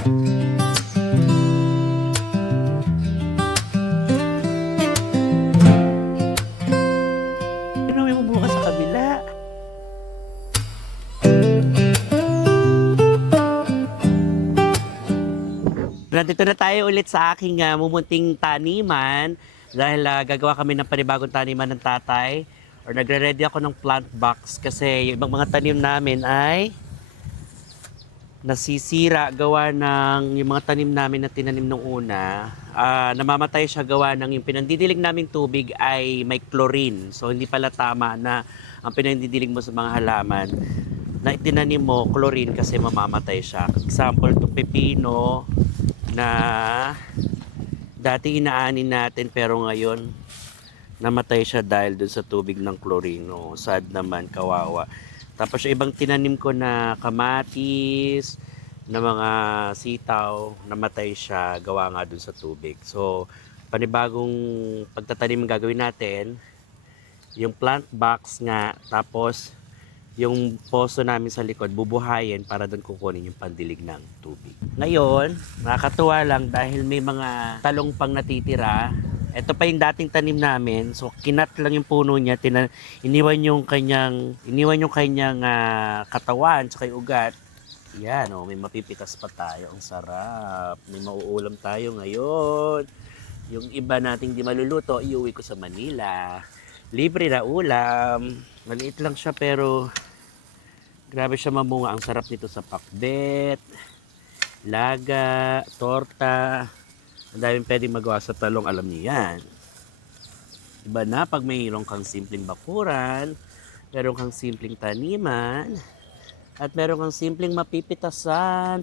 Ano may bubukas sa kabila? Nandito na tayo ulit sa aking mumunting taniman dahil gagawa kami ng panibagong taniman ng tatay or nagre-ready ako ng plant box kasi yung ibang mga tanim namin ay nasisira gawa ng yung mga tanim namin na tinanim nung una. Namamatay siya gawa ng yung pinandidilig naming tubig ay may chlorine. So hindi pala tama na ang pinandidilig mo sa mga halaman na itinanim mo chlorine kasi mamamatay siya. Example, itong pepino na dati inaanin natin pero ngayon namatay siya dahil dun sa tubig ng chlorine. No? Sad naman, kawawa. Tapos yung ibang tinanim ko na kamatis, na mga sitaw, namatay siya gawa nga dun sa tubig. So, panibagong pagtatanim ang gagawin natin, yung plant box nga, tapos yung poso namin sa likod, bubuhayin para doon kukunin yung pandilig ng tubig. Ngayon, nakakatuwa lang dahil may mga talong pang natitira. Ito pa yung dating tanim namin. So, kinat lang yung puno niya. Iniwan yung kanyang katawan, tsaka yung ugat. Yan, oh, may mapipitas pa tayo. Ang sarap. May mauulam tayo ngayon. Yung iba nating di maluluto, iuwi ko sa Manila. Libre na ulam. Maliit lang siya pero grabe siya mamunga. Ang sarap nito sa pakbet, laga, torta. Ang daming pwedeng magawa sa talong, alam niyo yan. Iba na pag mayroon kang simpleng bakuran, meron kang simpleng taniman, at meron kang simpleng mapipitasan.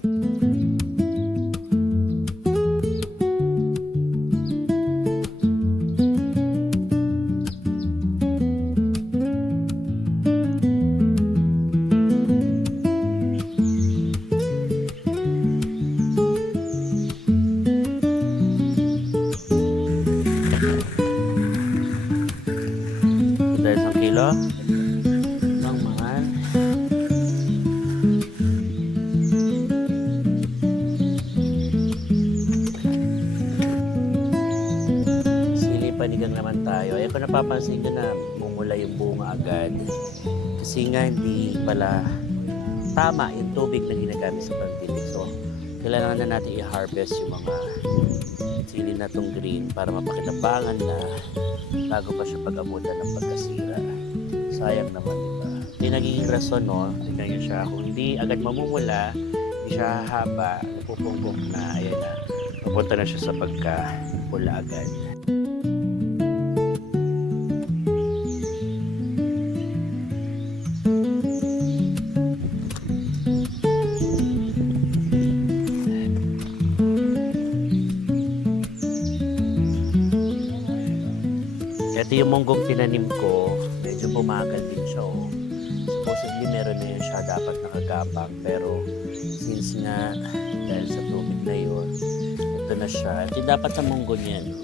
Dahil isang kilo ng mahal. Sili panigang naman tayo. Ayan ko napapansin ko na mumula yung bunga agad. Kasi nga hindi pala tama yung tubig na ginagamit sa pandilig. So, kailangan na natin i-harvest yung mga sili na tong green para mapakinabangan na bago pa siya pag-amutan ng pagkasira. Sayang naman, diba? Hindi nagiging rason, no? Tignan nyo siya. Kung hindi agad mamumula, hindi siya hahaba, napupunggok na, ayan na. Papunta na siya sa pagka-pula agad. Ito yung munggong tinanim ko, medyo bumagal din siya. Oh. Supposedly meron na yun siya dapat nakagapang, pero since nga dahil sa tubig na yun, ito na siya. Ito dapat sa munggo niyan.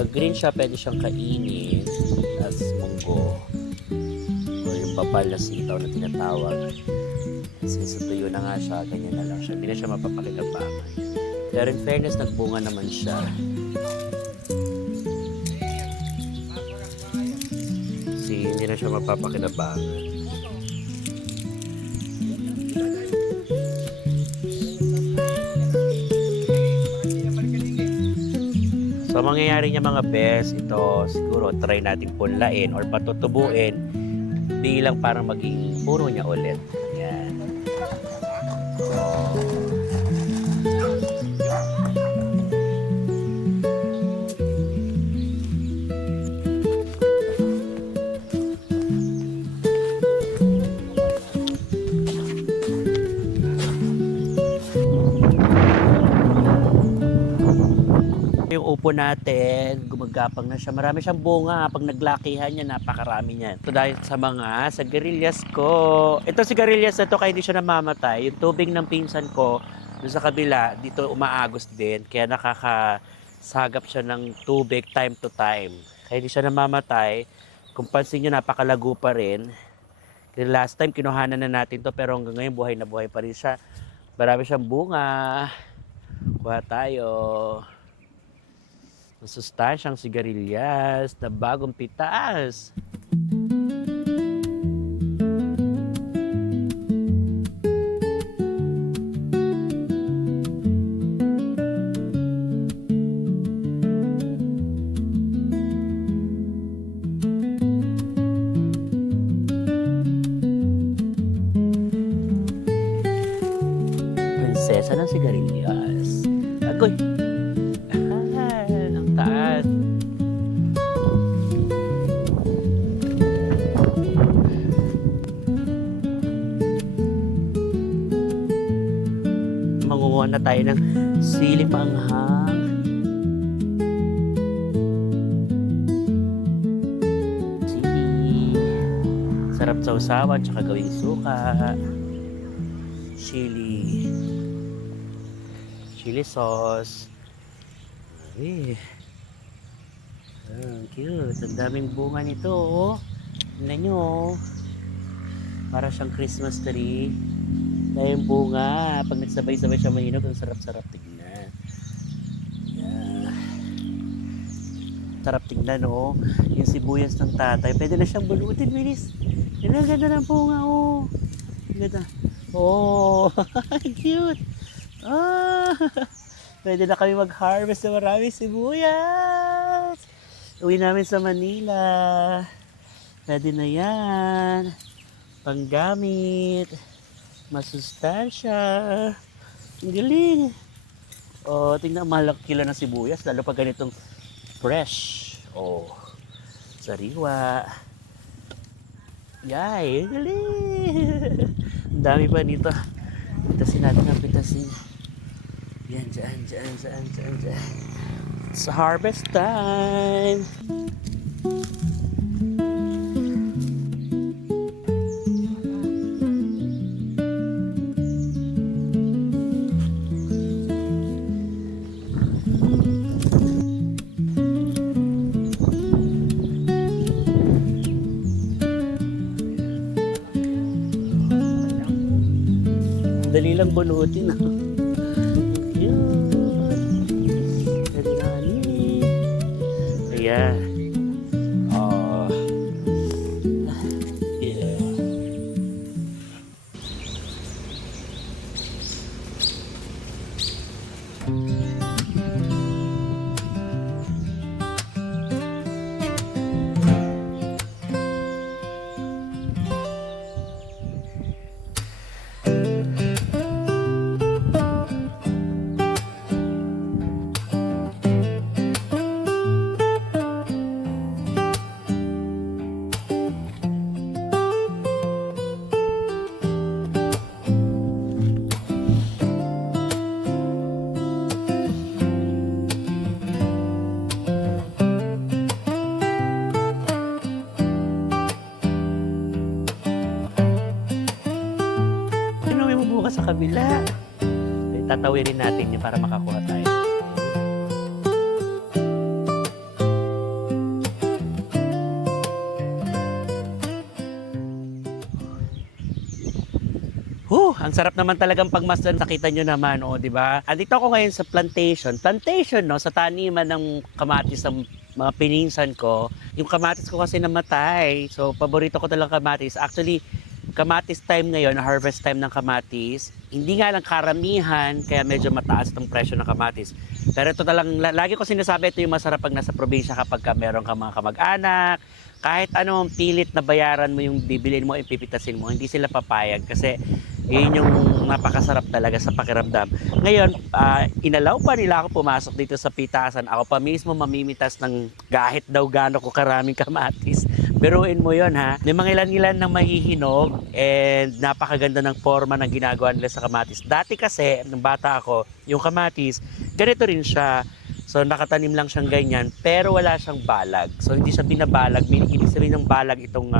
Pag green siya, pwede siyang kainin as munggo. O yung papal na sitaw na tinatawag. Since tuyo na nga siya, ganyan na lang siya. Hindi na siya mapapakinabangan. Pero in fairness, nagbunga naman siya. Hindi na siya mapapakinabangan. So, mangyayari niya mga best, ito siguro try natin punlain or patutubuin bilang parang maging puro niya ulit. Yan. Yung upo natin, gumagapang na siya. Marami siyang bunga. Pag naglakihan niya, napakarami niyan. Ito dahil sa mga sigarilyas ko. Ito sigarilyas na to, kaya hindi siya namamatay. Yung tubig ng pinsan ko, doon sa kabila, dito umaagos din. Kaya nakakasagap siya ng tubig time to time. Kaya hindi siya namamatay. Kung pansin nyo, napakalago pa rin. Last time, kinuhanan na natin to, pero hanggang ngayon, buhay na buhay pa rin siya. Marami siyang bunga. Kuha tayo. Masustansyang sigarilyas na bagong pitas. Prinsesa ng sigarilyas. Agoy! Ang taas. Mangunguha na tayo ng sili panghang. Sili. Sarap sa usawan, tsaka gawing suka. Chili. Chili sauce. Ay. Cute. Ang daming bunga nito. Oh. Tingnan nyo. Oh. Para siyang Christmas tree. Dahil yung bunga. Pag nagsabay-sabay siya mahinog, ang sarap-sarap tignan. Yeah. Sarap tignan, oh. Yung sibuyas ng tatay. Pwede na siyang bulutin, bilis. Yan ang ganda ng bunga, oh. Ang ganda. Oh, cute. Ah, pwede na kami mag-harvest na marami sibuyas. Uwi namin sa Manila. Pwede na yan. Panggamit. Masustansya. Ang galing. Oh, tingnan, mahal ang kilo ng sibuyas. Lalo pag ganitong fresh. Oh, sariwa. Yay, ang galing. Ang dami pa dito. Pitasin natin ang pitasin. Yan, dyan. It's harvest time. Dali lang bunutin. Cute. Ayan. Oh. Yeah. Sa kabila. Tatawirin natin yun para makakuha tayo. Ang sarap naman talagang pagmasdan. Nakita nyo naman, oh, di ba? Andito ako ngayon sa plantation. Plantation, no? Sa taniman ng kamatis ng mga pininsan ko. Yung kamatis ko kasi namatay. So, paborito ko talaga kamatis. Actually, kamatis time ngayon, harvest time ng kamatis. Hindi nga lang karamihan, kaya medyo mataas itong presyo ng kamatis. Pero ito talang, lagi ko sinasabi, ito yung masarap pag nasa probinsya kapag meron kang mga kamag-anak. Kahit anong pilit na bayaran mo yung bibilin mo, ipipitasin mo, hindi sila papayag kasi yun yung napakasarap talaga sa pakiramdam. Ngayon, inalaw pa nila ako pumasok dito sa pitasan. Ako pa mismo mamimitas ng kahit daw gaano ko karaming kamatis. Biruin mo yon ha. May mga ilan-ilan ng mahihinog and napakaganda ng forma ng ginagawa nila sa kamatis. Dati kasi, nung bata ako, yung kamatis, ganito rin siya. So nakatanim lang siyang ganyan, pero wala siyang balag. So hindi siya binabalag, ibig sabihin ng balag itong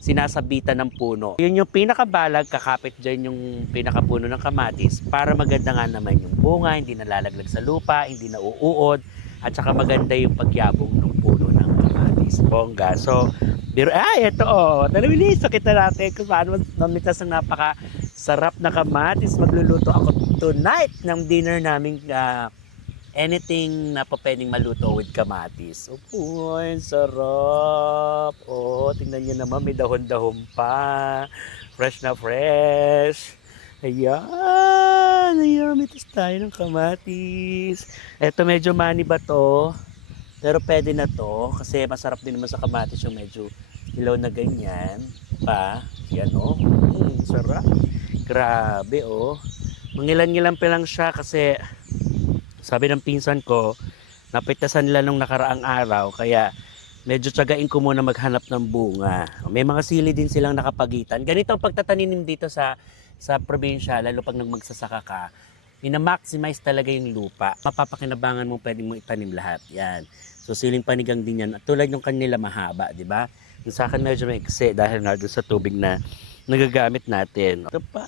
sinasabitan ng puno. Yun yung pinakabalag, kakapit dyan yung pinakapuno ng kamatis para maganda nga naman yung bunga, hindi nalalaglag sa lupa, hindi nauuod, at saka maganda yung pagyabong ng puno ng kamatis. Bongga. So, ito nalilinis. So kita natin kung paano mamitas ng napaka sarap na kamatis. Magluluto ako tonight ng dinner namin anything na pa pwedeng maluto with kamatis. Opo, ang sarap. Oh, tingnan niyo naman, may dahon-dahon pa. Fresh na fresh. Ayan, ayan, may tis tayo ng kamatis. Eto medyo mani ba to? Pero pwede na to kasi masarap din naman sa kamatis yung medyo hilaw na ganyan pa. Yan oh, sarap. Grabe oh. Mangilan-ngilan pa lang siya kasi sabi ng pinsan ko, napitasan nila nung nakaraang araw kaya medyo tsagain ko muna maghanap ng bunga. May mga sili din silang nakapagitan. Ganito ang pagtatanim dito sa probinsya, lalo pag nagmagsasaka ka, minamaximize talaga yung lupa. Mapapakinabangan mo, pwede mo itanim lahat. Yan. So siling panigang din yan. Tulad yung kanila mahaba, di ba? Yung sa akin medyo maiksi dahil nga doon sa tubig na nagagamit natin. Ito pa.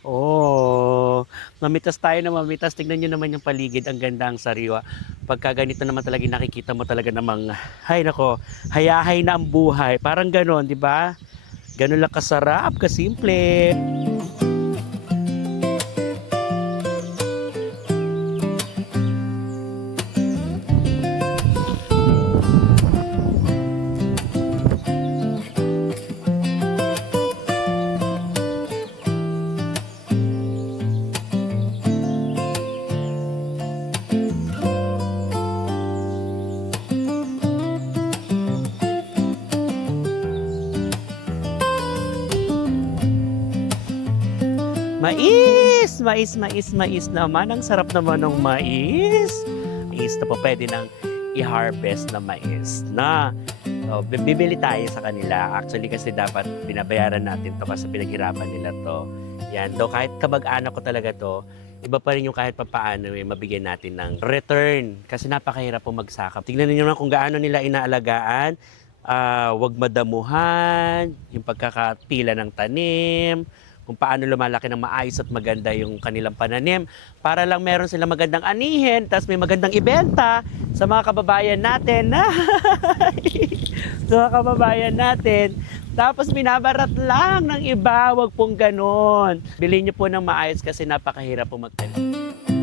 Oh, mamitas tayo na mamitas. Tignan nyo naman yung paligid. Ang ganda, ang sariwa. Pagka ganito naman talaga nakikita mo talaga namang, hay nako, hayahay na ang buhay. Parang ganon, di ba? Ganon lang kasarap, kasimple. Mais naman. Ang sarap naman ng mais. Mais na po pwede nang i-harvest na mais na. So, bibili tayo sa kanila. Actually kasi dapat binabayaran natin to kasi pinaghirapan nila to. Yan. Though kahit kamag-anak ko talaga to, iba pa rin yung kahit papaano mabigyan natin ng return. Kasi napakahirap po magsakap. Tignan niyo naman kung gaano nila inaalagaan. Wag madamuhan, yung pagkakapila ng tanim, kung paano lumalaki ng maayos at maganda yung kanilang pananim para lang meron silang magandang anihin, tapos may magandang ibenta sa mga kababayan natin. Sa mga kababayan natin. Tapos binabarat lang ng iba, wag pong ganon. Bilhin niyo po ng maayos kasi napakahirap po magtanim.